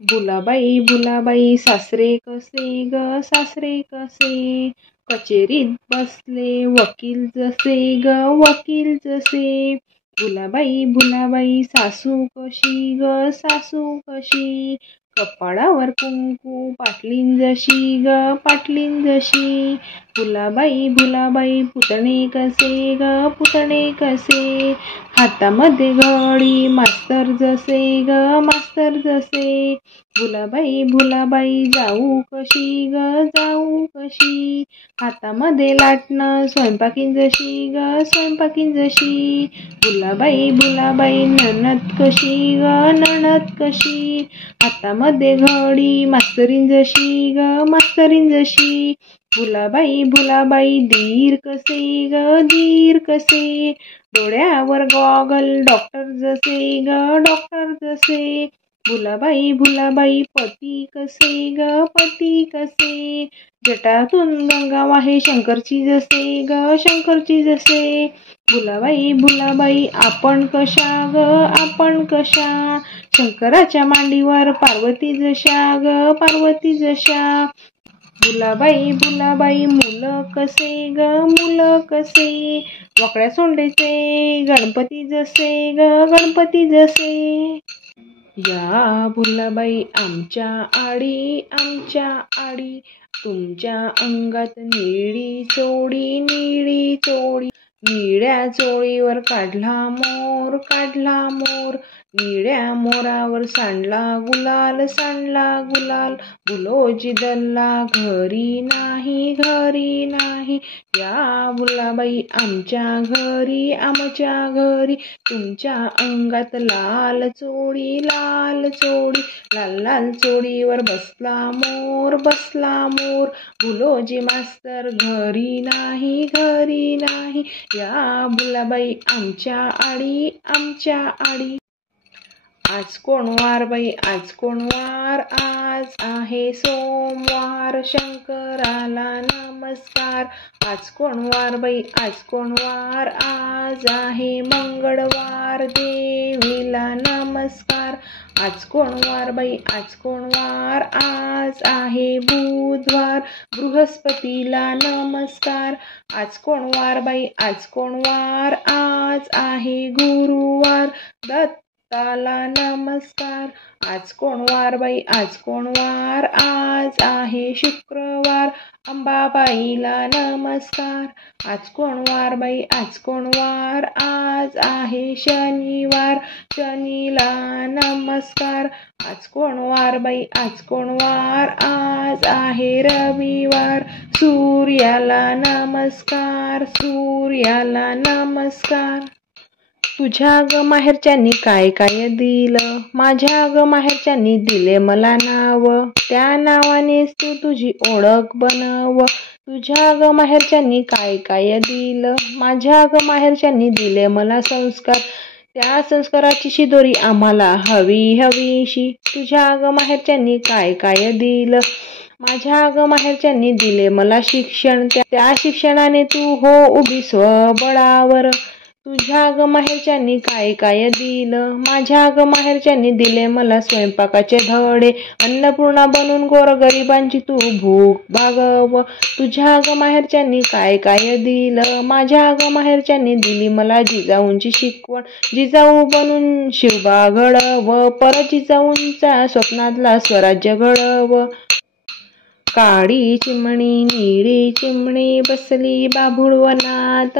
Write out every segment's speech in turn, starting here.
भुलाबाई भुलाबाई सासरे कसे ग सासरे कसे, कचेरीत बसले वकील जसे ग वकील जसे. भुलाबाई भुलाबाई सासू कशी ग सासू कशी, कपाळावर कुंकू पाटलीन जशी ग पाटलीन जशी. भुलाबाई भुलाबाई पुतणे कसे ग पुतणे कसे, हातामध्ये घडी मास्तर जसे ग मास्तर जसे. भुलाबाई भुलाबाई जाऊ कशी ग जाऊ कशी, हातामध्ये लाटणं स्वयंपाकीन जशी ग स्वयंपाकीन जशी. भुलाबाई भुलाबाई नणद कशी ग नणद कशी, हातामध्ये घडी मास्तरीन जशी ग मास्तरीन जशी. भुलाबाई भुलाबाई दीर कसे ग दीर कसे, डोळ्यावर गॉगल डॉक्टर जसे ग डॉक्टर जसे. भुलाबाई भुलाबाई पती कसे ग पती कसे, जटातून गंगा वाहे शंकरची जसे ग शंकरची जसे. भुलाबाई भुलाबाई आपण कशा ग आपण कशा, शंकराच्या मांडीवर पार्वती जशा ग पार्वती जशा. भुलाबाई भुलाबाई मुलं कसे ग मुलं कसे, वाकड्या सोंडेचे गणपती जसे ग गणपती जसे. या भुलाबाई आमच्या आडी, तुमच्या अंगात निळी चोळी निळी चोळी. निळ्या चोळीवर काढला मोर काढला मोर, निळ्या मोरावर सांडला गुलाल. गुलोजी दल्ला घरी नाही घरी नाही. या भुलाबाई आमच्या घरी, तुमच्या अंगात लाल चोळी लाल चोळी. लाल लाल चोळीवर बसला मोर गुलोजी मास्तर घरी नाही. या भुलाबाई आमच्या आडी. आज कोण वार बाई आज कोण वार, आज आहे सोमवार शंकराला नमस्कार. आज कोण वार बाई आज कोण वार, आज आहे मंगळवार देवीला नमस्कार. आज कोण वार बाई आज कोण वार, आज आहे बुधवार बृहस्पतीला नमस्कार. आज कोण वार बाई आज कोण वार, आज आहे गुरुवार दत्ताला नमस्कार. आज कोण वार बाई आज कोण वार, आज आहे शुक्रवार अंबाबाईला नमस्कार. आज कोण वार बाई आज कोण वार, आज आहे शनिवार शनीला नमस्कार. आज कोण वार बाई आज कोण वार, आज आहे रविवार सूर्याला नमस्कार सूर्याला नमस्कार. तुझ्या ग माहेरच्यांनी काय काय दिलं, माझ्या ग माहेरच्यांनी दिले मला नाव, त्या नावानेच तू तुझी ओळख बनव. तुझ्या ग माहेरच्यांनी काय काय दिलं, माझ्या ग माहेरच्यांनी दिले मला संस्कार, त्या संस्काराची शिदोरी आम्हाला हवीशी. तुझ्या ग माहेरच्यांनी काय काय दिलं, माझ्या ग माहेरच्यांनी दिले मला शिक्षण, त्या शिक्षणाने तू हो उभी स्वबळावर. तुझ्या ग माहेरच्यांनी काय काय दिलं, माझ्या ग माहेरच्यांनी दिले मला स्वयंपाकाचे धडे, अन्नपूर्णा बनून गोरगरिबांची तू भूक भागव. तुझ्या ग माहेरच्यांनी काय काय दिलं, माझ्या ग माहेरच्यांनी दिली मला जिजाऊंची शिकवण, जिजाऊ बनून शिवबा घडव, परत जिजाऊंचा स्वप्नातला स्वराज्य घडव. काळी चिमणी निळी चिमणी बसली बाभुळवनात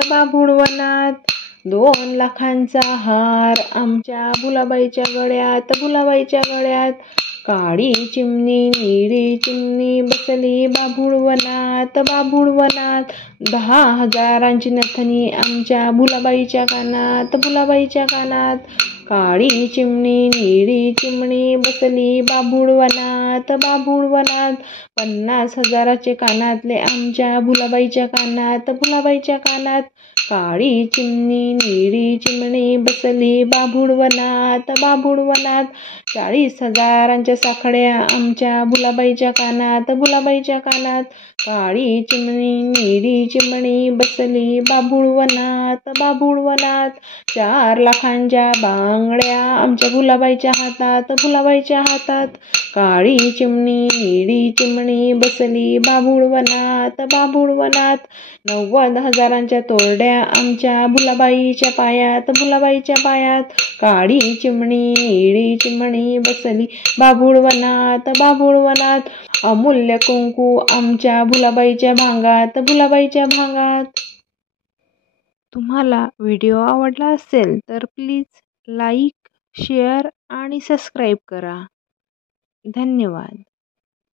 2 लाखांचा हार आमच्या भुलाबाईच्या गळ्यात. काळी चिमणी निळी चिमणी बसली बाभुळवनात 10,000ची नथनी आमच्या भुलाबाईच्या कानात. काळी चिमणी निळी चिमणी बसली बाभुळवनात 50,000चे कानातले आमच्या भुलाबाईच्या कानात. काळी चिमणी निळी चिमणी बसली बाभुळवनात 40,000च्या साखळ्या आमच्या भुलाबाईच्या कानात. काळी चिमणी निळी चिमणी बसली बाभुळवनात 4 लाखांच्या बांगड्या आमच्या भुलाबाईच्या हातात. काळी चिमणी निळी चिमणी बसली बाभुळवनात बाभुळवनात. 90,000च्या तोरड्या आमच्या भुलाबाईच्या पायात भुलाबाईच्या पायात. काळी चिमणी निळी चिमणी बसली बाभुळवनात बाभुळवनात. अमूल्य कुंकू आमच्या भुलाबाईच्या भांगात भुलाबाईच्या भांगात. तुम्हाला व्हिडिओ आवडला असेल तर प्लीज लाईक, शेअर आणि सबस्क्राईब करा. धन्यवाद.